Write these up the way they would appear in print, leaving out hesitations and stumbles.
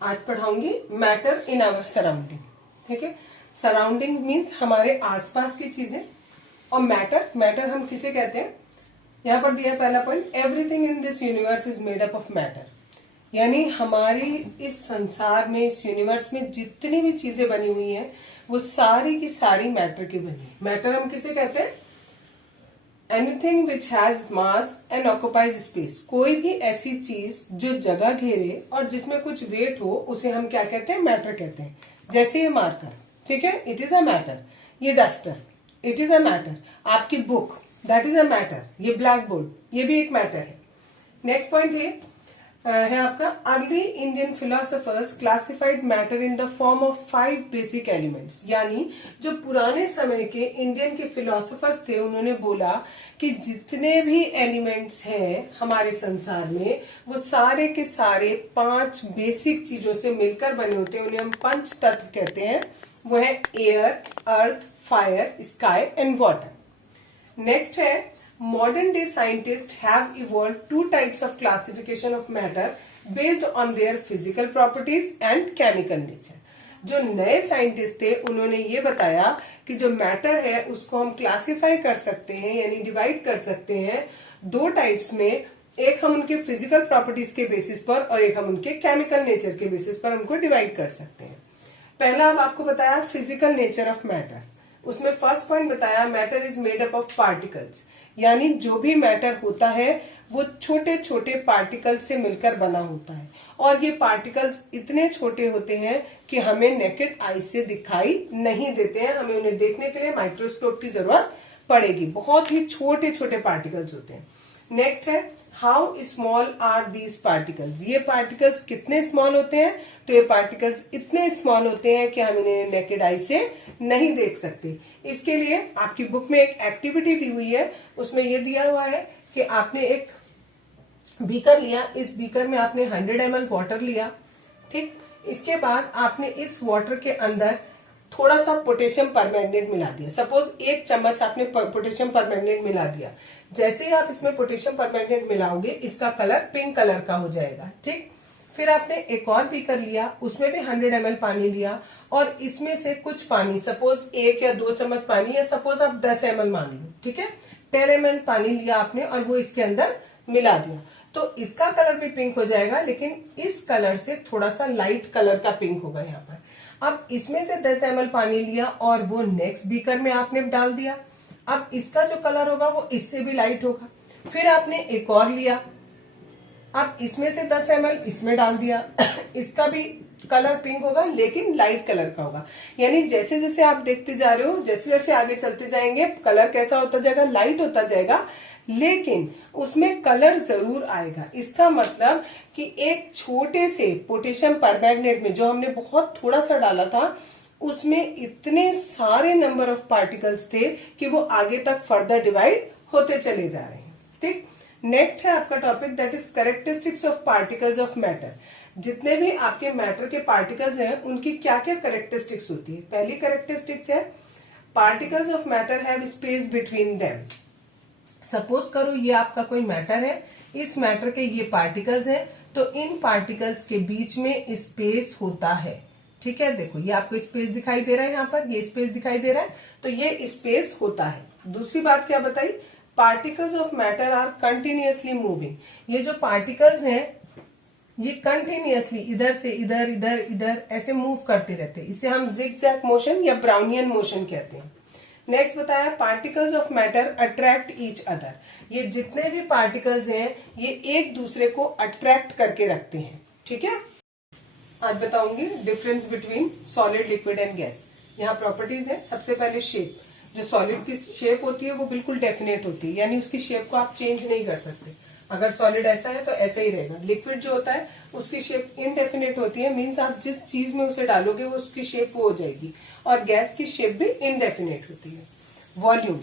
आज पढ़ाऊंगी matter in our surrounding. ठीक है, सराउंडिंग मीन्स हमारे आसपास की चीजें, और मैटर हम किसे कहते हैं, यहां पर दिया पहला point, everything in this universe is made up of matter. यानी हमारी इस संसार में, इस यूनिवर्स में जितनी भी चीजें बनी हुई हैं वो सारी की सारी मैटर की बनी है। मैटर हम किसे कहते हैं, anything which has mass and occupies space. कोई भी ऐसी चीज जो जगह घेरे और जिसमें कुछ वेट हो उसे हम क्या कहते हैं, मैटर कहते हैं। जैसे ये मार्कर, ठीक है, इट इज अ मैटर। ये duster, it is a matter. आपकी book, that is a matter. ये ब्लैक बोर्ड, ये भी एक मैटर है। नेक्स्ट पॉइंट है आपका, early Indian philosophers classified matter in the form of 5 basic elements. यानी जो पुराने समय के इंडियन के फिलोसोफर्स थे उन्होंने बोला कि जितने भी एलिमेंट्स हैं हमारे संसार में वो सारे के सारे 5 बेसिक चीजों से मिलकर बने होते हैं। उन्हें हम पंच तत्व कहते हैं। वो है air, earth, fire, sky and water. Next है, modern day scientists have evolved 2 types of classification of matter based on their physical properties and chemical nature। जो नए साइंटिस्ट थे उन्होंने ये बताया कि जो मैटर है उसको हम क्लासिफाई कर सकते हैं, यानी डिवाइड कर सकते हैं 2 टाइप्स में। एक हम उनके फिजिकल प्रॉपर्टीज के बेसिस पर और एक हम उनके केमिकल नेचर के बेसिस पर उनको डिवाइड कर सकते हैं। पहला अब आपको बताया फिजिकल नेचर ऑफ मैटर। उसमें फर्स्ट पॉइंट बताया, matter is made up of particles. यानी जो भी मैटर होता है वो छोटे छोटे पार्टिकल्स से मिलकर बना होता है, और ये पार्टिकल्स इतने छोटे होते हैं कि हमें नेकेड आई से दिखाई नहीं देते हैं। हमें उन्हें देखने के लिए माइक्रोस्कोप की जरूरत पड़ेगी। बहुत ही छोटे छोटे पार्टिकल्स होते हैं। नेक्स्ट है, how small are these particles. ये पार्टिकल्स कितने स्मॉल होते हैं, तो ये पार्टिकल्स इतने स्मॉल होते हैं कि हम इन्हें नेकेड आई से नहीं देख सकते। इसके लिए आपकी बुक में एक एक्टिविटी दी हुई है, उसमें ये दिया हुआ है कि आपने एक बीकर लिया, इस बीकर में आपने 100 ml वाटर लिया। ठीक, इसके बाद आपने इस वाटर के अंदर थोड़ा सा पोटेशियम परमैंगनेट मिला दिया। सपोज 1 चम्मच आपने पोटेशियम परमैंगनेट मिला दिया। जैसे ही आप इसमें पोटेशियम परमैंगनेट मिलाओगे इसका कलर पिंक कलर का हो जाएगा। ठीक, फिर आपने एक और बीकर लिया, उसमें भी 100 ml पानी लिया, और इसमें से कुछ पानी, सपोज 1 या 2 चम्मच पानी, या सपोज आप 10 ml मान लो, ठीक है, 10 ml पानी लिया आपने और वो इसके अंदर मिला दिया, तो इसका कलर भी पिंक हो जाएगा, लेकिन इस कलर से थोड़ा सा लाइट कलर का पिंक होगा यहाँ पर। अब इसमें से 10 ml पानी लिया और वो नेक्स्ट बीकर में आपने डाल दिया। अब इसका जो कलर होगा वो इससे भी लाइट होगा। फिर आपने एक और लिया, अब इसमें से 10 ml इसमें डाल दिया इसका भी कलर पिंक होगा लेकिन लाइट कलर का होगा। यानी जैसे जैसे आप देखते जा रहे हो, जैसे जैसे आगे चलते जाएंगे कलर कैसा होता जाएगा, लाइट होता जाएगा, लेकिन उसमें कलर जरूर आएगा। इसका मतलब कि एक छोटे से पोटेशियम परमैंगनेट में जो हमने बहुत थोड़ा सा डाला था उसमें इतने सारे नंबर ऑफ पार्टिकल्स थे कि वो आगे तक फर्दर डिवाइड होते चले जा रहे हैं। ठीक, नेक्स्ट है आपका topic, that is characteristics of particles of matter. जितने भी आपके मैटर के पार्टिकल्स हैं उनकी क्या क्या कैरेक्टरिस्टिक्स होती है। पहली कैरेक्टरिस्टिक्स है, particles of matter have space between them. Suppose करो ये आपका कोई मैटर है, इस मैटर के ये पार्टिकल्स हैं, तो इन पार्टिकल्स के बीच में स्पेस होता है। ठीक है, देखो ये आपको स्पेस दिखाई दे रहा है, यहाँ पर ये स्पेस दिखाई दे रहा है, तो ये स्पेस होता है। दूसरी बात क्या बताई, particles of matter are continuously moving. ये जो पार्टिकल्स हैं ये कंटिन्यूअसली इधर से इधर, इधर इधर ऐसे मूव करते रहते हैं। इसे हम जिगजैग मोशन या ब्राउनियन मोशन कहते हैं। नेक्स्ट बताया, particles of matter attract each other. ये जितने भी पार्टिकल्स हैं ये एक दूसरे को अट्रैक्ट करके रखते हैं। ठीक है, आज बताऊंगी difference between solid, liquid and gas. यहाँ प्रॉपर्टीज है। सबसे पहले शेप। जो सॉलिड की शेप होती है वो बिल्कुल डेफिनेट होती है, यानी उसकी शेप को आप चेंज नहीं कर सकते। अगर सॉलिड ऐसा है तो ऐसा ही रहेगा। लिक्विड जो होता है उसकी शेप इनडेफिनेट होती है, मीन्स आप जिस चीज में उसे डालोगे वो उसकी शेप वो हो जाएगी। और गैस की शेप भी इनडेफिनेट होती है। वॉल्यूम,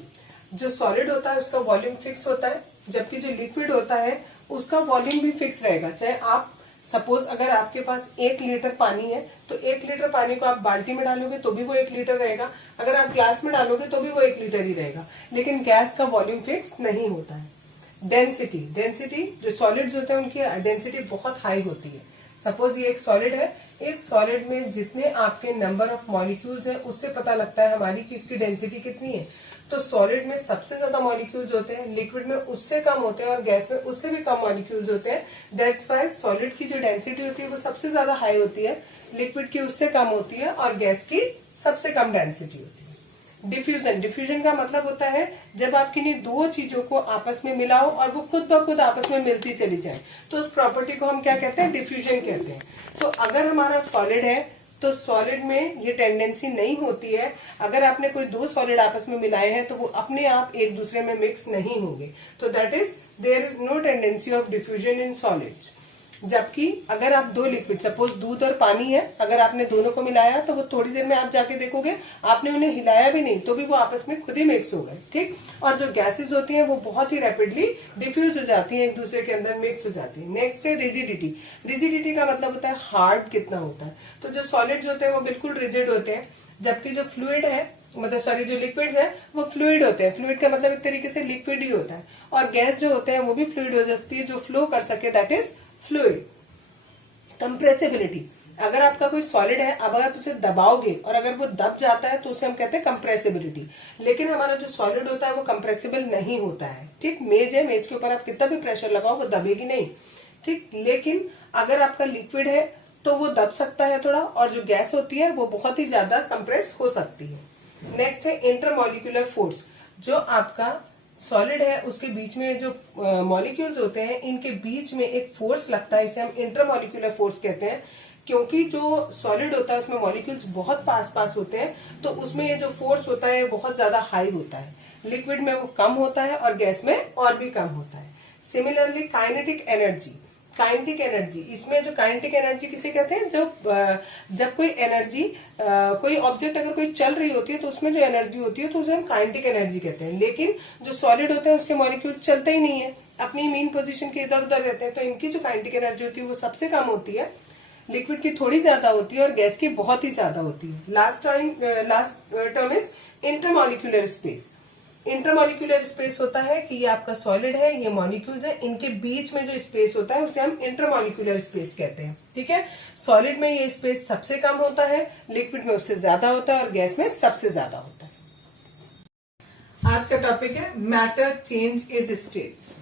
जो सॉलिड होता है उसका वॉल्यूम फिक्स होता है, जबकि जो लिक्विड होता है उसका वॉल्यूम भी फिक्स रहेगा। चाहे आप सपोज अगर आपके पास 1 लीटर पानी है तो 1 लीटर पानी को आप बाल्टी में डालोगे तो भी वो 1 लीटर रहेगा, अगर आप ग्लास में डालोगे तो भी वो 1 लीटर ही रहेगा। लेकिन गैस का वॉल्यूम फिक्स नहीं होता है। डेंसिटी, जो सॉलिड्स होते हैं उनकी डेंसिटी बहुत हाई होती है। सपोज ये एक सॉलिड है, इस सॉलिड में जितने आपके नंबर ऑफ मॉलिक्यूल्स हैं उससे पता लगता है हमारी कि इसकी डेंसिटी कितनी है। तो सॉलिड में सबसे ज्यादा मॉलिक्यूल्स होते हैं, लिक्विड में उससे कम होते हैं और गैस में उससे भी कम मॉलिक्यूल्स होते हैं। दैट्स वाई सॉलिड की जो डेंसिटी होती है वो सबसे ज्यादा हाई होती है, लिक्विड की उससे कम होती है और गैस की सबसे कम डेंसिटी होती है। डिफ्यूजन, डिफ्यूजन का मतलब होता है जब आप किन्हीं दो चीजों को आपस में मिलाओ और वो खुद ब खुद आपस में मिलती चली जाए, तो उस प्रॉपर्टी को हम क्या कहते हैं, डिफ्यूजन कहते हैं। तो अगर हमारा सॉलिड है तो सॉलिड में ये टेंडेंसी नहीं होती है, अगर आपने कोई दो सॉलिड आपस में मिलाए हैं तो वो अपने आप एक दूसरे में मिक्स नहीं होंगे। तो that is there is no tendency of diffusion in solids. जबकि अगर आप दो लिक्विड, सपोज दूध और पानी है, अगर आपने दोनों को मिलाया तो वो थोड़ी देर में आप जाके देखोगे आपने उन्हें हिलाया भी नहीं तो भी वो आपस में खुद ही मिक्स हो गए, ठीक। और जो गैसेस होती हैं वो बहुत ही रैपिडली डिफ्यूज हो जाती हैं, एक दूसरे के अंदर मिक्स हो जाती है। नेक्स्ट है रिजिडिटी। रिजिडिटी का मतलब होता है हार्ड कितना होता है। तो जो सॉलिड्स होते हैं वो बिल्कुल रिजिड होते हैं, जबकि जो फ्लूइड है, मतलब सॉरी जो लिक्विड्स है वो फ्लूइड होते हैं। फ्लूइड का मतलब एक तरीके से लिक्विड ही होता है। और गैस जो होते हैं वो भी फ्लूइड हो जाती है, जो फ्लो कर सके, दैट इज फ्लूइड। कंप्रेसिबिलिटी, अगर आपका कोई सॉलिड है, अब अगर आप उसे दबाओगे और अगर वो दब जाता है तो उसे हम कहते हैं कंप्रेसिबिलिटी। लेकिन हमारा जो सॉलिड होता है वो कंप्रेसिबल नहीं होता है, ठीक। मेज है, मेज के ऊपर आप कितना भी प्रेशर लगाओ वो दबेगी नहीं, ठीक। लेकिन अगर आपका लिक्विड है तो वो दब सकता है थोड़ा, और जो गैस होती है वो बहुत ही ज्यादा कंप्रेस हो सकती है। नेक्स्ट है इंटरमॉलिक्यूलर फोर्स। जो आपका सॉलिड है उसके बीच में जो मॉलिक्यूल्स होते हैं, इनके बीच में एक फोर्स लगता है, इसे हम इंटरमॉलिक्यूलर फोर्स कहते हैं। क्योंकि जो सॉलिड होता है उसमें मॉलिक्यूल्स बहुत पास पास होते हैं, तो उसमें ये जो फोर्स होता है बहुत ज्यादा हाई होता है। लिक्विड में वो कम होता है और गैस में और भी कम होता है। Similarly kinetic energy, kinetic energy, इसमें जो काइनेटिक एनर्जी किसे कहते हैं, जब कोई एनर्जी, कोई ऑब्जेक्ट अगर कोई चल रही होती है तो उसमें जो एनर्जी होती है तो उसे हम काइनेटिक एनर्जी कहते हैं। लेकिन जो सॉलिड होते हैं उसके मॉलिक्यूल्स चलते ही नहीं है, अपनी मीन पोजीशन के इधर उधर रहते हैं, तो इनकी जो काइनेटिक एनर्जी होती है वो सबसे कम होती है, लिक्विड की थोड़ी ज्यादा होती है और गैस की बहुत ही ज्यादा होती है। Last term is intermolecular space. Intermolecular space होता है कि ये आपका सॉलिड है, ये मॉलिक्यूल्स है, इनके बीच में जो स्पेस होता है उसे हम इंटरमॉलिक्यूलर स्पेस कहते हैं, ठीक है। सॉलिड में ये स्पेस सबसे कम होता है, लिक्विड में उससे ज्यादा होता है और गैस में सबसे ज्यादा होता है। आज का टॉपिक है मैटर चेंज इज स्टेट।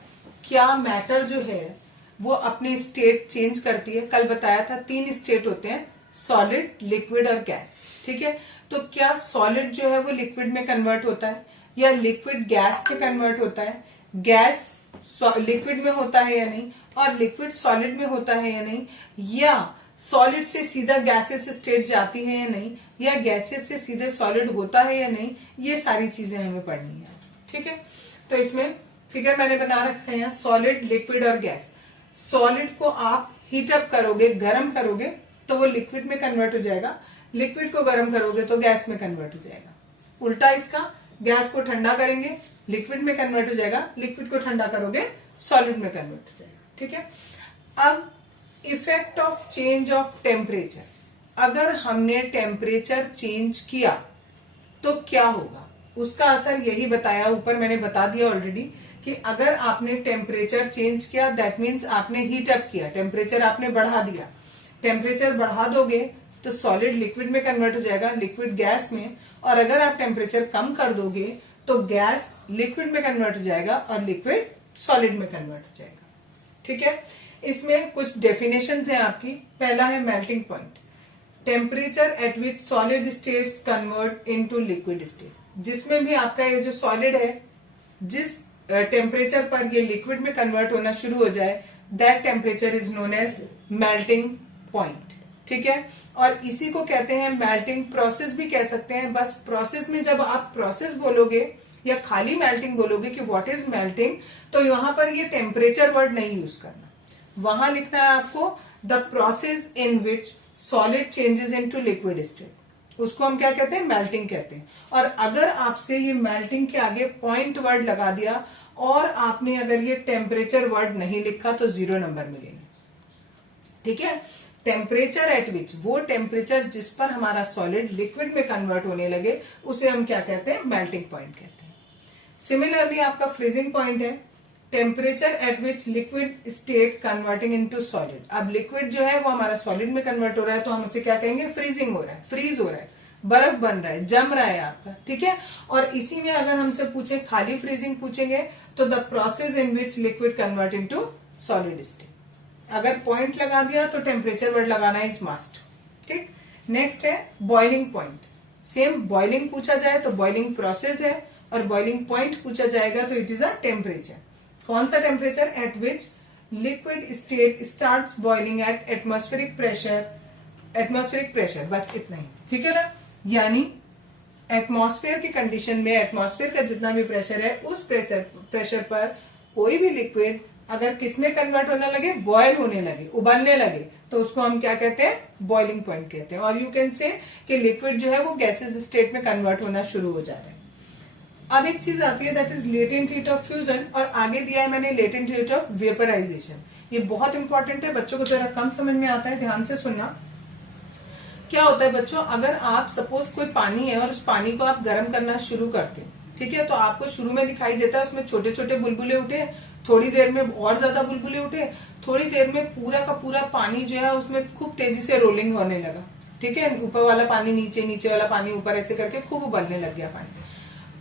क्या मैटर जो है वो अपनी स्टेट चेंज करती है। कल बताया था 3 स्टेट होते हैं, सॉलिड, लिक्विड और गैस, ठीक है। तो क्या सॉलिड जो है वो लिक्विड में कन्वर्ट होता है, या लिक्विड गैस में कन्वर्ट होता है, गैस लिक्विड में होता है या नहीं, और लिक्विड सॉलिड में होता है या नहीं, या सॉलिड से सीधा गैसेस स्टेट जाती है या नहीं, या गैसेस से सीधे सॉलिड होता है या नहीं, ये सारी चीजें हमें पढ़नी है, ठीक है। तो इसमें फिगर मैंने बना रखा है यहाँ, सॉलिड, लिक्विड और गैस। सॉलिड को आप हीटअप करोगे, गर्म करोगे तो वो लिक्विड में कन्वर्ट हो जाएगा, लिक्विड को गर्म करोगे तो गैस में कन्वर्ट हो जाएगा। उल्टा इसका, गैस को ठंडा करेंगे लिक्विड में कन्वर्ट हो जाएगा, लिक्विड को ठंडा करोगे सॉलिड में कन्वर्ट हो जाएगा, ठीक है। अब effect of change of temperature, अगर हमने टेम्परेचर चेंज किया तो क्या होगा, उसका असर यही बताया, ऊपर मैंने बता दिया ऑलरेडी कि अगर आपने टेम्परेचर चेंज किया दैट मीन्स आपने हीट अप किया, टेम्परेचर आपने बढ़ा दिया। टेम्परेचर बढ़ा दोगे तो सॉलिड लिक्विड में कन्वर्ट हो जाएगा, लिक्विड गैस में, और अगर आप टेम्परेचर कम कर दोगे तो गैस लिक्विड में कन्वर्ट हो जाएगा और लिक्विड सॉलिड में कन्वर्ट हो जाएगा, ठीक है। इसमें कुछ डेफिनेशंस हैं आपकी। पहला है melting point, temperature at which solid states convert into liquid state. जिसमें भी आपका ये जो सॉलिड है, जिस टेम्परेचर पर ये लिक्विड में कन्वर्ट होना शुरू हो जाए, that temperature is known as melting point, ठीक है। और इसी को कहते हैं मेल्टिंग प्रोसेस भी कह सकते हैं। बस प्रोसेस में जब आप प्रोसेस बोलोगे या खाली मेल्टिंग बोलोगे कि व्हाट इज मेल्टिंग, तो यहां पर ये टेम्परेचर वर्ड नहीं यूज करना, वहां लिखना है आपको the process in which solid changes into liquid state, उसको हम क्या कहते हैं, मेल्टिंग कहते हैं। और अगर आपसे ये मेल्टिंग के आगे पॉइंट वर्ड लगा दिया और आपने अगर ये टेम्परेचर वर्ड नहीं लिखा तो 0 नंबर मिलेंगे, ठीक है। टेम्परेचर एट विच, वो टेम्परेचर जिस पर हमारा सॉलिड लिक्विड में कन्वर्ट होने लगे, उसे हम क्या कहते हैं, मेल्टिंग पॉइंट कहते हैं। सिमिलरली आपका फ्रीजिंग पॉइंट है, temperature at which liquid state converting into solid. अब लिक्विड जो है वो हमारा सॉलिड में कन्वर्ट हो रहा है, तो हम उसे क्या कहेंगे, फ्रीजिंग हो रहा है, फ्रीज हो रहा है, बर्फ बन रहा है, जम रहा है आपका, ठीक है। और इसी में अगर हमसे पूछे खाली फ्रीजिंग पूछेंगे तो the process in which liquid convert into solid state. अगर पॉइंट लगा दिया तो टेम्परेचर वर्ड लगाना इज मस्ट, ठीक। नेक्स्ट है बॉइलिंग पॉइंट। सेम बॉइलिंग पूछा जाए तो बॉइलिंग प्रोसेस है, और बॉइलिंग पॉइंट पूछा जाएगा तो इट इज अ टेम्परेचर। कौन सा टेम्परेचर, एट विच liquid state starts boiling eight atmospheric pressure, atmospheric pressure, बस इतना ही, ठीक है ना। यानी एटमॉस्फेयर की कंडीशन में एटमॉस्फेयर का जितना भी प्रेशर है उस प्रेशर पर कोई भी लिक्विड अगर किसमें कन्वर्ट होने लगे, बॉयल होने लगे, उबलने लगे, तो उसको हम क्या कहते हैं, बॉइलिंग पॉइंट कहते हैं। और यू कैन से कि लिक्विड जो है वो गैसेस स्टेट में कन्वर्ट होना शुरू हो जा रहा है। अब एक चीज आती है that is latent heat of fusion, और आगे दिया है मैंने लेटेंट हीट ऑफ वेपराइजेशन। ये बहुत इंपॉर्टेंट है, बच्चों को जरा कम समझ में आता है, ध्यान से सुनना। क्या होता है बच्चों, अगर आप सपोज कोई पानी है और उस पानी को आप गर्म करना शुरू करते हैं, ठीक है, तो आपको शुरू में दिखाई देता है उसमें छोटे छोटे बुलबुले उठे, थोड़ी देर में और ज्यादा बुलबुले उठे, थोड़ी देर में पूरा का पूरा पानी जो है उसमें खूब तेजी से रोलिंग होने लगा, ठीक है, ऊपर वाला पानी नीचे, नीचे वाला पानी ऊपर, ऐसे करके खूब उबलने लग गया पानी।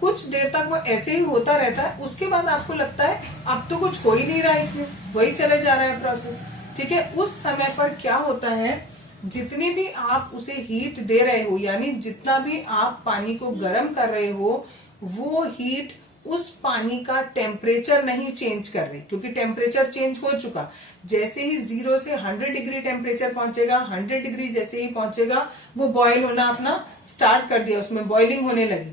कुछ देर तक वो ऐसे ही होता रहता है, उसके बाद आपको लगता है अब तो कुछ हो ही नहीं रहा है, इसमें वही चले जा रहा है प्रोसेस, ठीक है। उस समय पर क्या होता है, जितनी भी आप उसे हीट दे रहे हो, यानी जितना भी आप पानी को गर्म कर रहे हो, वो हीट उस पानी का टेम्परेचर नहीं चेंज कर रही, क्योंकि टेम्परेचर चेंज हो चुका। जैसे ही 0 से 100 डिग्री टेम्परेचर पहुंचेगा, 100 डिग्री जैसे ही पहुंचेगा वो बॉयल होना अपना स्टार्ट कर दिया, उसमें बॉइलिंग होने लगी।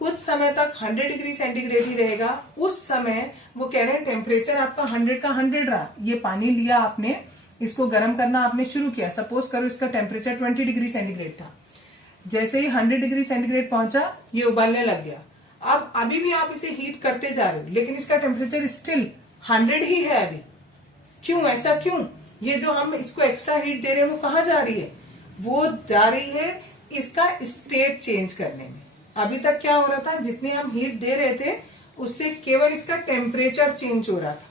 कुछ समय तक 100 डिग्री सेंटीग्रेड ही रहेगा, उस समय वो कह रहे हैं टेम्परेचर आपका 100 का 100 रहा। ये पानी लिया आपने, इसको गर्म करना आपने शुरू किया, सपोज करो इसका टेम्परेचर 20 डिग्री सेंटीग्रेड था, जैसे ही 100 डिग्री सेंटीग्रेड पहुंचा ये उबलने लग गया। अब अभी भी आप इसे हीट करते जा रहे हो, लेकिन इसका टेम्परेचर स्टिल 100 ही है अभी। क्यों, ऐसा क्यों? ये जो हम इसको एक्स्ट्रा हीट दे रहे हैं वो कहाँ जा रही है, वो जा रही है इसका स्टेट चेंज करने में। अभी तक क्या हो रहा था, जितनी हम हीट दे रहे थे उससे केवल इसका टेम्परेचर चेंज हो रहा था,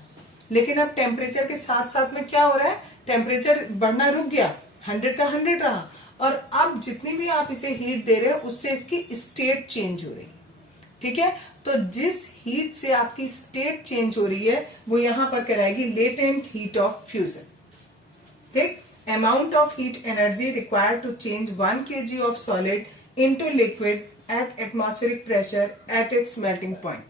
लेकिन अब टेम्परेचर के साथ साथ में क्या हो रहा है, टेम्परेचर बढ़ना रुक गया, 100 का 100 रहा, और अब जितनी भी आप इसे हीट दे रहे हो उससे इसकी स्टेट चेंज हो रही है, ठीक है। तो जिस हीट से आपकी स्टेट चेंज हो रही है वो यहां पर कहलाएगी लेटेंट हीट ऑफ फ्यूजन, ठीक। Amount of heat energy required to change 1 kg of solid into liquid at atmospheric pressure at its melting point.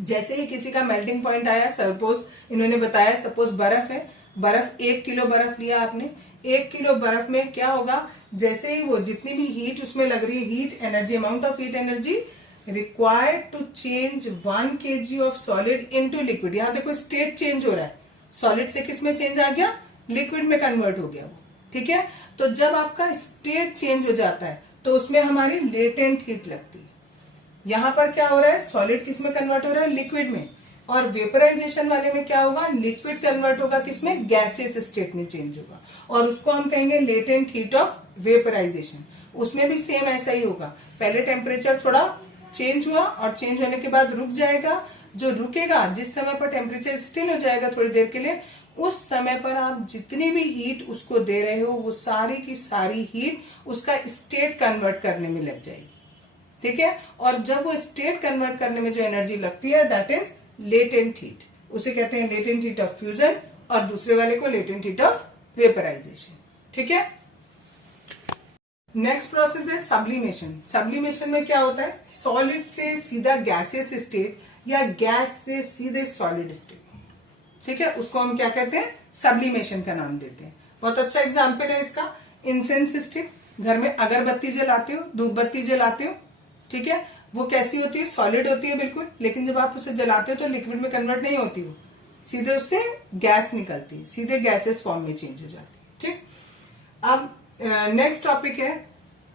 जैसे ही किसी का मेल्टिंग पॉइंट आया, सपोज इन्होंने बताया सपोज बर्फ है, बर्फ 1 किलो बर्फ लिया आपने, 1 किलो बर्फ में क्या होगा, जैसे ही वो जितनी भी हीट उसमें लग रही है, heat energy, amount of heat energy required to change 1 kg of solid into liquid. यहां देखो स्टेट चेंज हो रहा है, सॉलिड से किस में चेंज आ गया, लिक्विड में कन्वर्ट हो गया वो, ठीक है। तो जब आपका स्टेट चेंज हो जाता है तो उसमें हमारी लेटेंट हीट लगती है। यहां पर क्या हो रहा है, सॉलिड किस में कन्वर्ट हो रहा है, लिक्विड में, और वेपराइजेशन वाले में क्या होगा, लिक्विड कन्वर्ट होगा किसमें, गैसियस स्टेट में चेंज होगा, और उसको हम कहेंगे लेटेंट हीट ऑफ वेपराइजेशन। उसमें भी सेम ऐसा ही होगा, पहले टेम्परेचर थोड़ा चेंज हुआ और चेंज होने के बाद रुक जाएगा, जो रुकेगा जिस समय पर टेम्परेचर स्टिल हो जाएगा थोड़ी देर के लिए, उस समय पर आप जितनी भी हीट उसको दे रहे हो वो सारी की सारी हीट उसका स्टेट कन्वर्ट करने में लग जाएगी, ठीक है। और जब वो स्टेट कन्वर्ट करने में जो एनर्जी लगती है दैट इज लेटेंट हीट, उसे कहते हैं लेटेंट हीट ऑफ फ्यूजन, और दूसरे वाले को लेटेंट हीट ऑफ वेपराइजेशन, ठीक है। नेक्स्ट प्रोसेस है सब्लिमेशन। सब्लिमेशन में क्या होता है, सॉलिड से सीधा गैसियस स्टेट या गैस से सीधे सॉलिड स्टेट, ठीक है, उसको हम क्या कहते हैं, सब्लिमेशन का नाम देते हैं। बहुत अच्छा एग्जाम्पल है इसका, इंसेंस स्टिक। घर में अगरबत्ती जलाते हो, धूप बत्ती जलाते हो, ठीक है, वो कैसी होती है, सॉलिड होती है बिल्कुल, लेकिन जब आप उसे जलाते हो तो लिक्विड में कन्वर्ट नहीं होती, वो सीधे उससे गैस निकलती है, सीधे गैसेस फॉर्म में चेंज हो जाती है, ठीक। अब नेक्स्ट टॉपिक है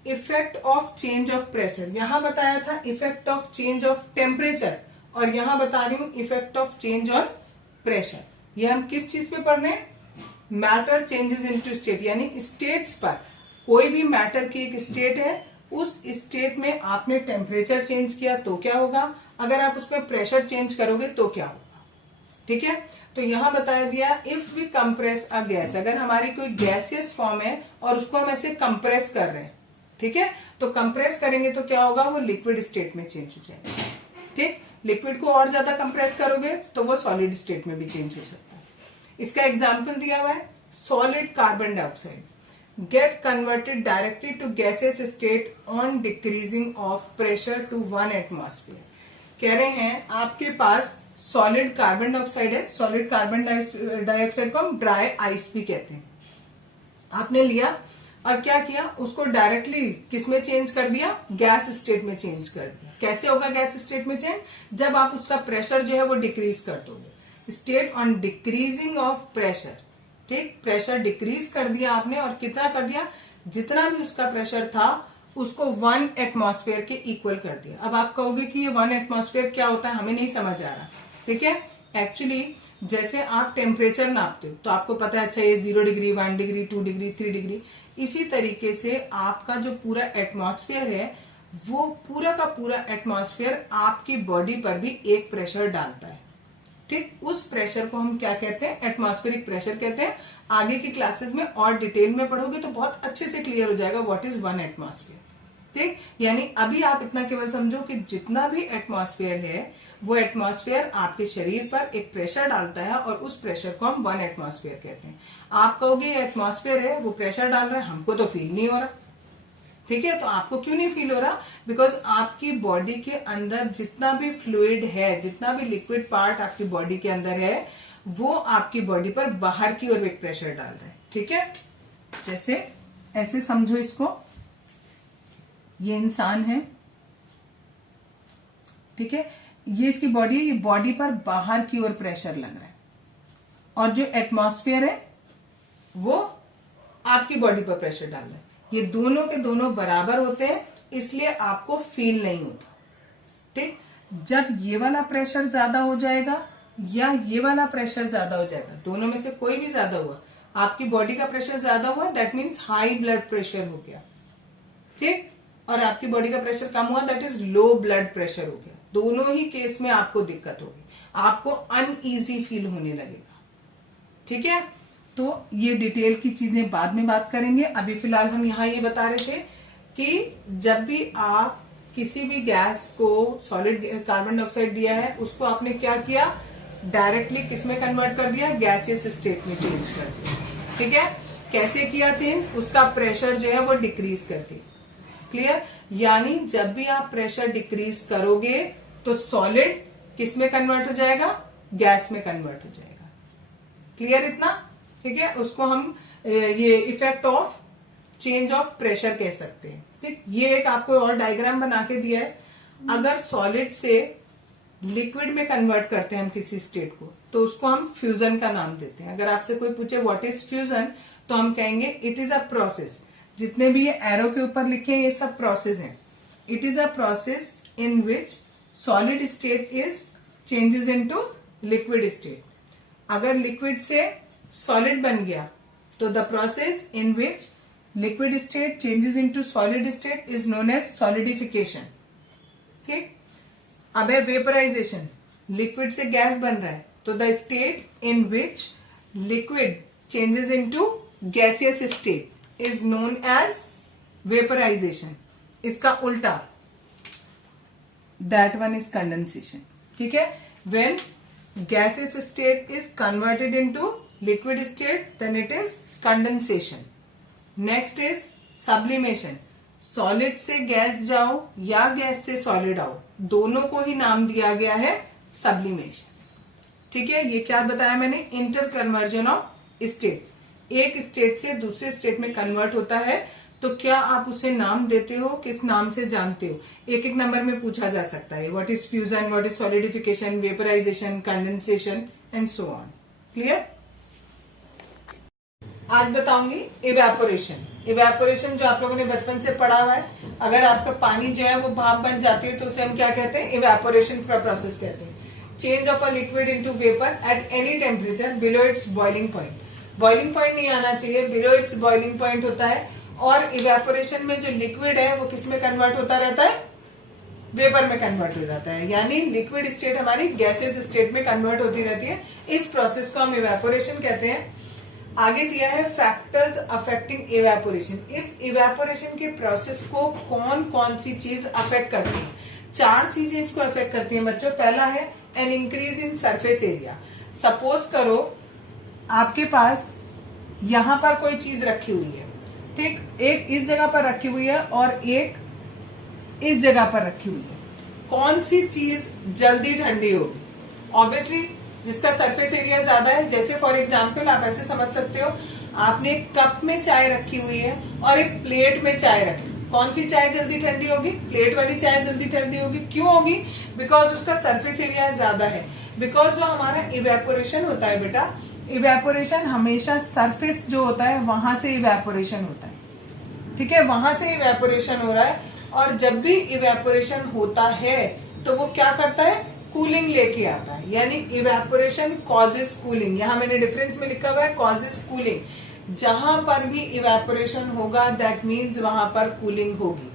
effect of change of pressure. यहां बताया था effect of change of temperature, और यहां बता रही हूं effect of change on pressure. ये हम किस चीज पे पढ़ रहे हैं, मैटर चेंजेस इनटू स्टेट, यानी स्टेट्स पर। कोई भी मैटर की एक स्टेट है, उस स्टेट में आपने टेम्परेचर चेंज किया तो क्या होगा, अगर आप उसमें प्रेशर चेंज करोगे तो क्या होगा, ठीक है। तो यहां बताया दिया if we compress a gas, अगर हमारी कोई गैसियस फॉर्म है और उसको हम ऐसे कंप्रेस कर रहे हैं, ठीक है, तो कंप्रेस करेंगे तो क्या होगा, वो लिक्विड स्टेट में चेंज हो जाएगा। ठीक, लिक्विड को और ज्यादा कंप्रेस करोगे तो वो सॉलिड स्टेट में भी चेंज हो सकता है। इसका एग्जाम्पल दिया हुआ है, solid carbon dioxide get converted directly to gaseous state on decreasing of pressure to 1 atmosphere. कह रहे हैं आपके पास सॉलिड कार्बन डाइऑक्साइड है, सॉलिड कार्बन डाइऑक्साइड को हम ड्राई आइस भी कहते हैं। आपने लिया और क्या किया, उसको डायरेक्टली किसमें चेंज कर दिया, गैस स्टेट में चेंज कर दिया। कैसे होगा गैस स्टेट में चेंज, जब आप उसका प्रेशर जो है वो डिक्रीज कर दोगे। State on decreasing of pressure, ठीक, प्रेशर डिक्रीज कर दिया आपने और कितना कर दिया, जितना भी उसका प्रेशर था उसको 1 एटमॉस्फेयर के इक्वल कर दिया। अब आप कहोगे कि ये 1 एटमॉस्फेयर क्या होता है, हमें नहीं समझ आ रहा, ठीक है। एक्चुअली जैसे आप टेम्परेचर नापते हो तो आपको पता है अच्छा ये 0 डिग्री, 1 डिग्री, 2 डिग्री, 3 डिग्री, इसी तरीके से आपका जो पूरा एटमॉस्फेयर है वो पूरा का पूरा एटमॉस्फेयर आपकी बॉडी पर भी एक प्रेशर डालता है। ठीक, उस प्रेशर को हम क्या कहते हैं, एटमॉस्फेरिक प्रेशर कहते हैं। आगे की क्लासेस में और डिटेल में पढ़ोगे तो बहुत अच्छे से क्लियर हो जाएगा व्हाट इज 1 एटमॉस्फेयर। ठीक, यानी अभी आप इतना केवल समझो कि जितना भी एटमॉस्फेयर है वो एटमॉस्फेयर आपके शरीर पर एक प्रेशर डालता है और उस प्रेशर को हम 1 एटमॉस्फेयर कहते हैं। आप कहोगे ये एटमॉस्फेयर है वो प्रेशर डाल रहा है, हमको तो फील नहीं हो रहा, ठीक है। तो आपको क्यों नहीं फील हो रहा, बिकॉज आपकी बॉडी के अंदर जितना भी फ्लूइड है, जितना भी लिक्विड पार्ट आपकी बॉडी के अंदर है वो आपकी बॉडी पर बाहर की ओर एक प्रेशर डाल रहा है, ठीक है। जैसे ऐसे समझो इसको, ये इंसान है, ठीक है, ये इसकी बॉडी है, ये बॉडी पर बाहर की ओर प्रेशर लग रहा है और जो एटमॉस्फेयर है वो आपकी बॉडी पर प्रेशर डाल रहा है। ये दोनों के दोनों बराबर होते हैं इसलिए आपको फील नहीं होता। ठीक, जब ये वाला प्रेशर ज्यादा हो जाएगा या ये वाला प्रेशर ज्यादा हो जाएगा, दोनों में से कोई भी ज्यादा हुआ, आपकी बॉडी का प्रेशर ज्यादा हुआ, that means high blood pressure हो गया। ठीक, और आपकी बॉडी का प्रेशर कम हुआ, that is low blood pressure हो गया। दोनों ही केस में आपको दिक्कत होगी, आपको अनईजी फील होने लगेगा, ठीक है। तो ये डिटेल की चीजें बाद में बात करेंगे। अभी फिलहाल हम यहाँ ये बता रहे थे कि जब भी आप किसी भी गैस को सॉलिड कार्बन डाइऑक्साइड दिया है उसको आपने क्या किया, डायरेक्टली किसमें कन्वर्ट कर दिया, गैसियस स्टेट में चेंज कर दिया, ठीक है। कैसे किया चेंज, उसका प्रेशर जो है वो डिक्रीज करके, क्लियर। यानी जब भी आप प्रेशर डिक्रीज करोगे तो सॉलिड किसमें कन्वर्ट हो जाएगा, गैस में कन्वर्ट हो जाएगा, क्लियर इतना, ठीक है। उसको हम ये effect of change of pressure कह सकते हैं। ठीक, ये एक आपको और डायग्राम बना के दिया है। अगर सॉलिड से लिक्विड में कन्वर्ट करते हैं हम किसी स्टेट को तो उसको हम फ्यूजन का नाम देते हैं। अगर आपसे कोई पूछे व्हाट इज फ्यूजन तो हम कहेंगे इट इज अ प्रोसेस, जितने भी ये एरो के ऊपर लिखे हैं ये सब प्रोसेस हैं। It is a process in which solid state is changes into liquid state. अगर लिक्विड से सॉलिड बन गया तो the process in which liquid state changes into solid state is known as solidification. ठीक, अब है वेपराइजेशन, लिक्विड से gas बन रहा है तो the state in which liquid changes into gaseous state is known as vaporisation. इसका उल्टा दैट वन इज कंडेंसेशन, ठीक है। When gaseous state is converted into liquid state then it is condensation. Next is sublimation. Solid से gas जाओ या gas से solid आओ, दोनों को ही नाम दिया गया है सब्लिमेशन, ठीक है। ये क्या बताया मैंने, इंटर कन्वर्जन ऑफ स्टेट, एक स्टेट से दूसरे स्टेट में कन्वर्ट होता है तो क्या आप उसे नाम देते हो, किस नाम से जानते हो, एक एक नंबर में पूछा जा सकता है। What is fusion, what is solidification, vaporisation, condensation and so on, clear. आज बताऊंगी इवेपोरेशन। इवेपोरेशन जो आप लोगों ने बचपन से पढ़ा हुआ है, अगर आपका पानी जो है वो भाप बन जाती है तो उसे हम क्या कहते हैं, इवेपोरेशन का प्रोसेस कहते हैं। Change of a liquid into vapour at any temperature below it's boiling point. Boiling point नहीं आना चाहिए, बिलो इट्स बॉइलिंग पॉइंट होता है। और इवेपोरेशन में जो लिक्विड है वो किस में कन्वर्ट होता रहता है, वेपर में कन्वर्ट हो जाता है, यानी लिक्विड स्टेट हमारी गैसेस स्टेट में कन्वर्ट होती रहती है। इस प्रोसेस को हम इवेपोरेशन कहते हैं। आगे दिया है फैक्टर्स अफेक्टिंग इवेपोरेशन। इस इवेपोरेशन के प्रोसेस को कौन कौन सी चीज अफेक्ट करती है? 4 चीजें इसको अफेक्ट करती हैं बच्चों। पहला है an increase in surface area. Suppose करो आपके पास यहां पर कोई चीज रखी हुई है, ठीक, एक इस जगह पर रखी हुई है और एक इस जगह पर रखी हुई है। कौन सी चीज जल्दी ठंडी होगी? ऑब्वियसली जिसका सरफेस एरिया ज्यादा है। जैसे फॉर एग्जाम्पल आप ऐसे समझ सकते हो, आपने एक कप में चाय रखी हुई है और एक प्लेट में चाय रखी, कौन सी चाय जल्दी ठंडी होगी? प्लेट वाली चाय जल्दी ठंडी होगी। क्यों होगी? बिकॉज उसका सरफेस एरिया ज्यादा है। बिकॉज जो हमारा इवेपोरेशन होता है बेटा, इवेपोरेशन हमेशा सरफेस जो होता है वहां से इवेपोरेशन होता है, ठीक है, वहां से इवेपोरेशन हो रहा है। और जब भी इवेपोरेशन होता है तो वो क्या करता है? कूलिंग लेके आता है, यानी इवेपोरेशन कॉजेस कूलिंग। यहां मैंने डिफरेंस में लिखा हुआ है कॉजेस कूलिंग। जहां पर भी इवेपोरेशन होगा दैट मीन्स वहां पर कूलिंग होगी।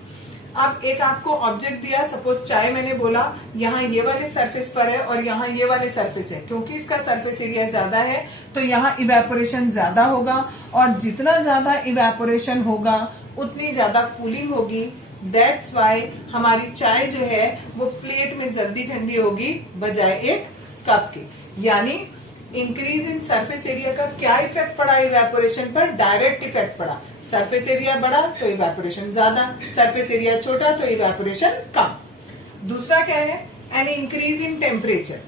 अब एक आपको ऑब्जेक्ट दिया, सपोज चाय मैंने बोला यहाँ ये वाले सरफेस पर है और यहाँ ये वाले सरफेस है। क्योंकि इसका सरफेस एरिया ज्यादा है तो यहाँ इवेपोरेशन ज्यादा होगा, और जितना ज्यादा इवेपोरेशन होगा उतनी ज्यादा कूलिंग होगी। दैट्स वाई हमारी चाय जो है वो प्लेट में जल्दी ठंडी होगी बजाय एक कप के। यानी इंक्रीज इन सरफेस एरिया का क्या इफेक्ट पड़ा इवेपोरेशन पर? डायरेक्ट इफेक्ट पड़ा। सरफेस एरिया बढ़ा तो इवेपोरेशन ज्यादा, सरफेस एरिया छोटा तो इवेपोरेशन कम। दूसरा क्या है? An increase in temperature.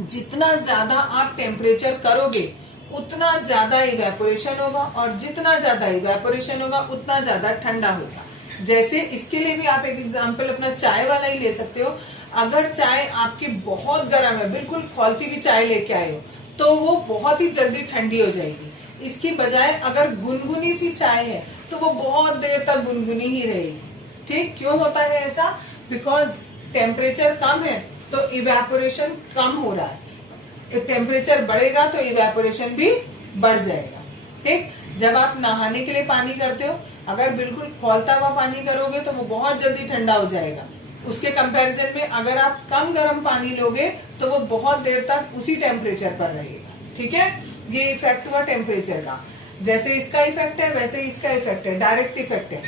जितना ज्यादा आप टेम्परेचर करोगे उतना ज्यादा इवेपोरेशन होगा, और जितना ज्यादा इवेपोरेशन होगा उतना ज्यादा ठंडा होगा। जैसे इसके लिए भी आप एक एग्जांपल अपना चाय वाला ही ले सकते हो। अगर चाय आपकी बहुत गर्म है, बिल्कुल खौलती हुई चाय लेके आए हो, तो वो बहुत ही जल्दी ठंडी हो जाएगी। इसकी बजाय अगर गुनगुनी सी चाय है तो वो बहुत देर तक गुनगुनी ही रहेगी। ठीक, क्यों होता है ऐसा? बिकॉज टेम्परेचर कम है तो इवेपोरेशन कम हो रहा है। टेम्परेचर बढ़ेगा तो इवेपोरेशन भी बढ़ जाएगा। ठीक, जब आप नहाने के लिए पानी करते हो, अगर बिल्कुल खौलता हुआ पानी करोगे तो वो बहुत जल्दी ठंडा हो जाएगा। उसके कंपैरिजन में अगर आप कम गर्म पानी लोगे तो वो बहुत देर तक उसी टेम्परेचर पर रहेगा। ठीक है, ये इफेक्ट हुआ टेम्परेचर का। जैसे इसका इफेक्ट है वैसे इसका इफेक्ट है, डायरेक्ट इफेक्ट है।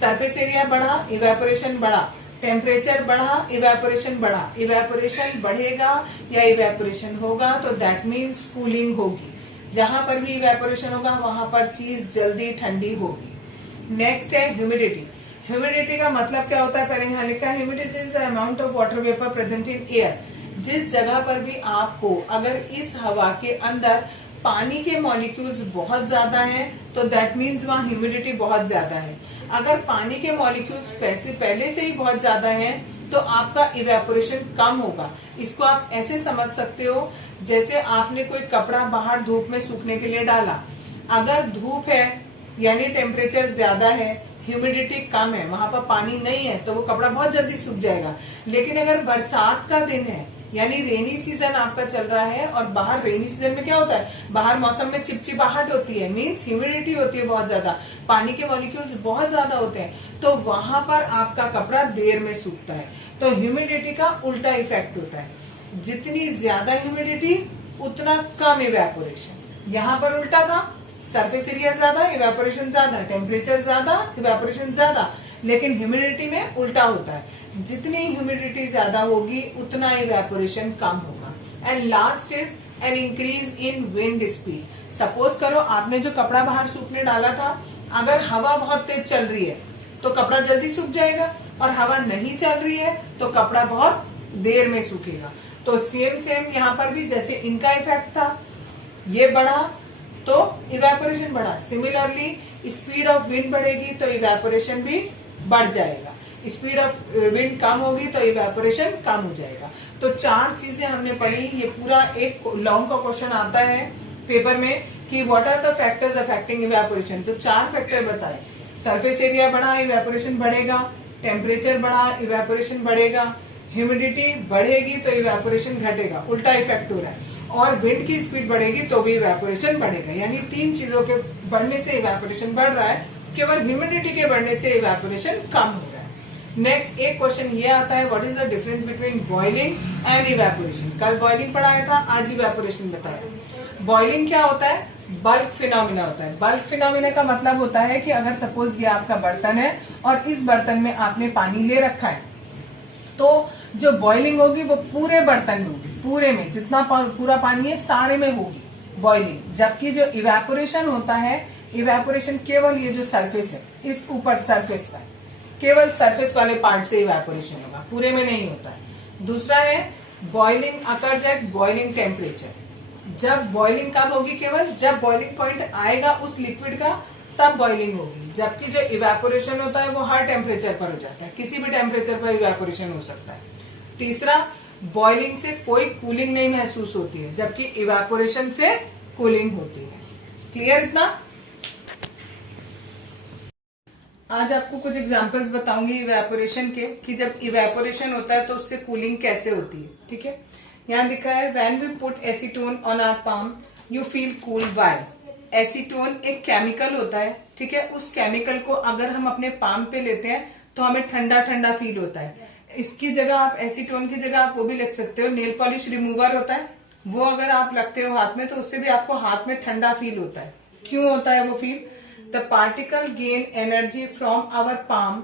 सरफेस एरिया बढ़ा, इवेपोरेशन बढ़ा, टेम्परेचर बढ़ा, इवेपोरेशन बढ़ा। इवेपोरेशन बढ़ेगा या इवेपोरेशन होगा तो दैट मीन्स कूलिंग होगी। जहां पर भी इवेपोरेशन होगा वहां पर चीज जल्दी ठंडी होगी। नेक्स्ट है ह्यूमिडिटी। ह्यूमिडिटी का मतलब क्या होता है? पहले यहाँ लिखा है humidity is the amount of water vapour present in air. जिस जगह पर भी आपको अगर इस हवा के अंदर पानी के मॉलिक्यूल्स बहुत ज्यादा हैं तो दैट मीन्स वहाँ ह्यूमिडिटी बहुत ज्यादा है। अगर पानी के मॉलिक्यूल्स पहले से ही बहुत ज्यादा हैं तो आपका इवेपोरेशन कम होगा। इसको आप ऐसे समझ सकते हो जैसे आपने कोई कपड़ा बाहर धूप में सूखने के लिए डाला। अगर धूप है यानी टेम्परेचर ज्यादा है, ह्यूमिडिटी कम है, वहां पर पानी नहीं है तो वो कपड़ा बहुत जल्दी सूख जाएगा। लेकिन अगर बरसात का दिन है यानी रेनी सीजन आपका चल रहा है, और बाहर रेनी सीजन में क्या होता है? बाहर मौसम में चिपचिपाहट होती है, मीन्स ह्यूमिडिटी होती है बहुत ज्यादा, पानी के मॉलिक्यूल्स बहुत ज्यादा होते हैं, तो वहां पर आपका कपड़ा देर में सूखता है। तो ह्यूमिडिटी का उल्टा इफेक्ट होता है। जितनी ज्यादा ह्यूमिडिटी उतना कम इवेपोरेशन। यहाँ पर उल्टा था, सरफेस एरिया ज्यादा, इवेपोरेशन ज्यादा, टेम्परेचर ज्यादा, इवेपोरेशन ज्यादा। लेकिन ह्यूमिडिटी में उल्टा होता है, जितनी ह्यूमिडिटी ज्यादा होगी उतना इवेपोरेशन कम होगा। And last is an increase in wind speed. Suppose करो आपने जो कपड़ा बाहर सूखने डाला था, अगर हवा बहुत तेज चल रही है तो कपड़ा जल्दी सूख जाएगा, और हवा नहीं चल रही है तो कपड़ा बहुत देर में सूखेगा। तो सेम यहाँ पर भी जैसे इनका इफेक्ट था, ये बढ़ा तो इवेपोरेशन बढ़ा। सिमिलरली स्पीड ऑफ विंड बढ़ेगी तो इवेपोरेशन भी बढ़ जाएगा, स्पीड ऑफ विंड कम होगी तो इवेपोरेशन कम हो जाएगा। तो 4 चीजें हमने पढ़ी। ये पूरा एक लॉन्ग का क्वेश्चन आता है पेपर में कि what are the factors affecting evaporation. तो 4 फैक्टर बताए। सरफेस एरिया बढ़ा, इवेपोरेशन बढ़ेगा, टेम्परेचर बढ़ा, इवेपोरेशन बढ़ेगा, ह्यूमिडिटी बढ़ेगी तो इवेपोरेशन घटेगा, उल्टा इफेक्ट हो रहा है, और विंड की स्पीड बढ़ेगी तो भी इवेपोरेशन बढ़ेगा। यानी 3 चीजों के बढ़ने से इवेपोरेशन बढ़ रहा है, केवल ह्यूमिडिटी के बढ़ने से इवेपोरेशन कम हो रहा है। नेक्स्ट एक क्वेश्चन ये आता है, what is the difference between boiling and evaporation. कल बॉइलिंग पढ़ाया था, आज इवेपोरेशन बताया। बॉइलिंग क्या होता है? बल्क फिनोमिना होता है। बल्क फिनोमिना का मतलब होता है कि अगर सपोज ये आपका बर्तन है और इस बर्तन में आपने पानी ले रखा है, तो जो बॉइलिंग होगी वो पूरे बर्तन में होगी, पूरे में जितना पूरा पानी है सारे में होगी बॉइलिंग। जबकि जो इवेपोरेशन होता है, इवेपोरेशन केवल ये जो सरफेस है, इस ऊपर सरफेस का, केवल सरफेस वाले पार्ट से इवेपोरेशन होगा, पूरे में नहीं होता है। दूसरा है boiling occurs at boiling temperature. जब बॉइलिंग कब होगी? केवल जब बॉइलिंग पॉइंट आएगा उस लिक्विड का, तब बॉइलिंग होगी। जबकि जो इवेपोरेशन होता है वो हर टेम्परेचर पर हो जाता है, किसी भी टेम्परेचर पर इवेपोरेशन हो सकता है। तीसरा, बॉइलिंग से कोई कूलिंग नहीं महसूस होती है, जबकि इवेपोरेशन से कूलिंग होती है। क्लियर इतना? आज आपको कुछ एग्जांपल्स बताऊंगी इवेपोरेशन के, कि जब इवेपोरेशन होता है तो उससे कूलिंग कैसे होती है। ठीक है, यहाँ लिखा है when we put acetone on our palm you feel cool. Why? Acetone एक केमिकल होता है, ठीक है। उस केमिकल को अगर हम अपने पाम पे लेते हैं तो हमें ठंडा ठंडा फील होता है। इसकी जगह आप, एसीटोन की जगह आप वो भी लिख सकते हो, नेल पॉलिश रिमूवर होता है, वो अगर आप लगते हो हाथ में तो उससे भी आपको हाथ में ठंडा फील होता है। क्यों होता है वो feel? The particle gain energy from our palm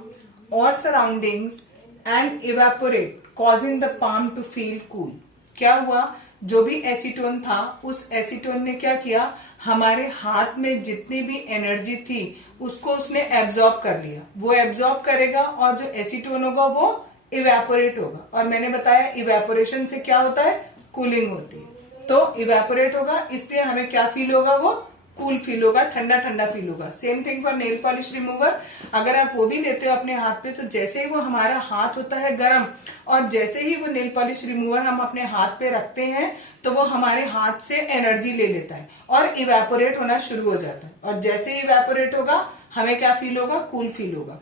or surroundings and evaporate causing the palm to feel cool. क्या हुआ? जो भी एसीटोन था, उस एसीटोन ने क्या किया, हमारे हाथ में जितनी भी एनर्जी थी उसको उसने एब्जॉर्ब कर लिया। वो एब्जॉर्ब करेगा और जो एसीटोन होगा वो इवेपोरेट होगा। और मैंने बताया इवेपोरेशन से क्या होता है? कूलिंग होती है। तो इवेपोरेट होगा, इसलिए हमें क्या फील होगा? वो कूल फील होगा, ठंडा ठंडा फील होगा। Same thing for nail polish remover. अगर आप वो भी लेते हो अपने हाथ पे, तो जैसे ही वो हमारा हाथ होता है गर्म, और जैसे ही वो नेल पॉलिश रिमूवर हम अपने हाथ पे रखते हैं तो वो हमारे हाथ से एनर्जी ले लेता है और इवेपोरेट होना शुरू हो जाता है। और जैसे ही इवेपोरेट होगा हमें क्या फील होगा? कूल फील होगा।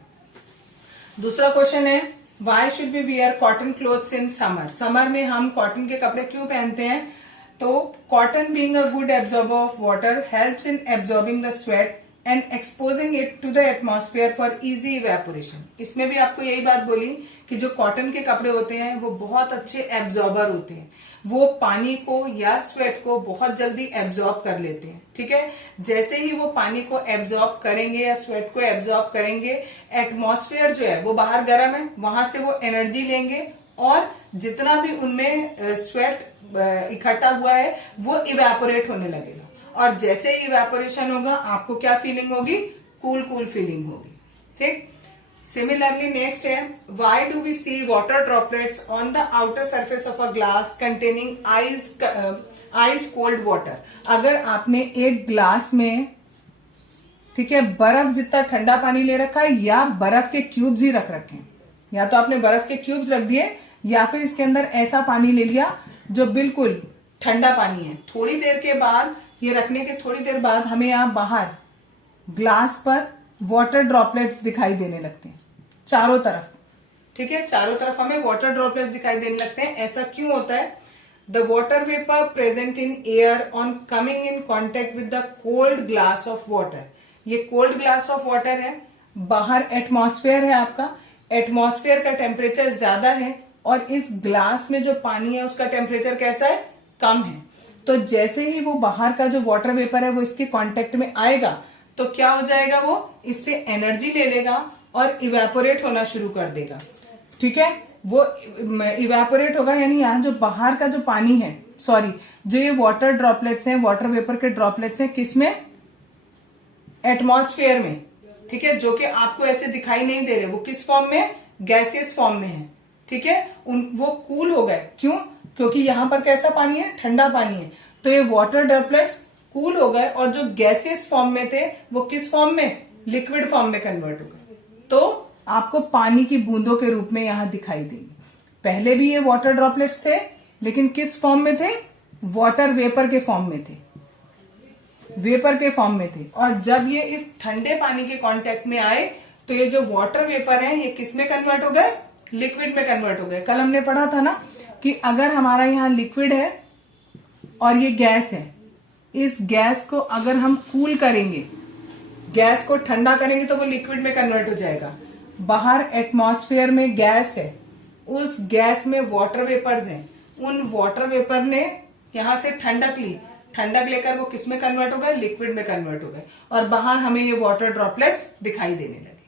दूसरा क्वेश्चन है, why should we wear cotton clothes in summer. Summer में हम कॉटन के कपड़े क्यों पहनते हैं? तो cotton being a good absorber of water helps in absorbing the sweat and exposing it to the atmosphere for easy evaporation. इसमें भी आपको यही बात बोली कि जो कॉटन के कपड़े होते हैं वो बहुत अच्छे एब्जॉर्बर होते हैं, वो पानी को या स्वेट को बहुत जल्दी एब्जॉर्ब कर लेते हैं। ठीक है, जैसे ही वो पानी को एब्जॉर्ब करेंगे या स्वेट को एब्जॉर्ब करेंगे, एटमॉस्फेयर जो है वो बाहर गर्म है, वहां से वो एनर्जी लेंगे और जितना भी उनमें स्वेट इकट्ठा हुआ है वो इवेपोरेट होने लगेगा। और जैसे ही इवेपोरेशन होगा आपको क्या फीलिंग होगी? कूल कूल फीलिंग होगी। ठीक। सिमिलरली नेक्स्ट है, why do we see water droplets on the outer surface of a glass containing ice cold water. अगर आपने एक ग्लास में, ठीक है, बर्फ जितना ठंडा पानी ले रखा है या बर्फ के क्यूब्स ही रख रखे हैं, या तो आपने बर्फ के क्यूब्स रख दिए या फिर इसके अंदर ऐसा पानी ले लिया जो बिल्कुल ठंडा पानी है, थोड़ी देर के बाद, ये रखने के थोड़ी देर बाद हमें यहां बाहर ग्लास पर वाटर ड्रॉपलेट्स दिखाई देने लगते हैं चारों तरफ। ठीक है, चारों तरफ हमें वाटर ड्रॉपलेट्स दिखाई देने लगते हैं। ऐसा क्यों होता है? The water vapour present in air on coming in contact with the cold glass of water. ये कोल्ड ग्लास ऑफ वाटर है, बाहर एटमॉस्फेयर है आपका, एटमॉस्फेयर का टेम्परेचर ज्यादा है और इस ग्लास में जो पानी है उसका टेम्परेचर कैसा है? कम है। तो जैसे ही वो बाहर का जो वाटर वेपर है वो इसके कांटेक्ट में आएगा तो क्या हो जाएगा? वो इससे एनर्जी ले लेगा और इवेपोरेट होना शुरू कर देगा। ठीक है, वो इवेपोरेट होगा, यानी यहाँ जो बाहर का जो पानी है, सॉरी, जो ये वाटर ड्रॉपलेट्स हैं, वाटर वेपर के ड्रॉपलेट्स हैं, किसमें? एटमॉस्फेयर में। ठीक है, जो कि आपको ऐसे दिखाई नहीं दे रहे, वो किस फॉर्म में? गैसियस फॉर्म में है। ठीक है, वो कूल हो गए। क्यों? क्योंकि यहां पर कैसा पानी है? ठंडा पानी है। तो ये वाटर ड्रॉपलेट्स कूल हो गए और जो गैसियस फॉर्म में थे वो किस फॉर्म में? लिक्विड फॉर्म में कन्वर्ट हो गए। तो आपको पानी की बूंदों के रूप में यहां दिखाई देंगे। पहले भी ये वाटर ड्रॉपलेट्स थे, लेकिन किस फॉर्म में थे? वाटर वेपर के फॉर्म में थे, वेपर के फॉर्म में थे। और जब ये इस ठंडे पानी के कांटेक्ट में आए तो ये जो वाटर वेपर है ये किस में कन्वर्ट हो गए? लिक्विड में कन्वर्ट हो गए। कल हमने पढ़ा था ना कि अगर हमारा यहाँ लिक्विड है और ये गैस है, इस गैस को अगर हम कूल करेंगे, गैस को ठंडा करेंगे तो वो लिक्विड में कन्वर्ट हो जाएगा। बाहर एटमॉस्फेयर में गैस है, उस गैस में वाटर वेपर्स हैं, उन वाटर वेपर ने यहां से ठंडक ली, ठंडक लेकर वो किस में कन्वर्ट हो गए, लिक्विड में कन्वर्ट हो गए, और बाहर हमें ये वाटर ड्रॉपलेट्स दिखाई देने लगे।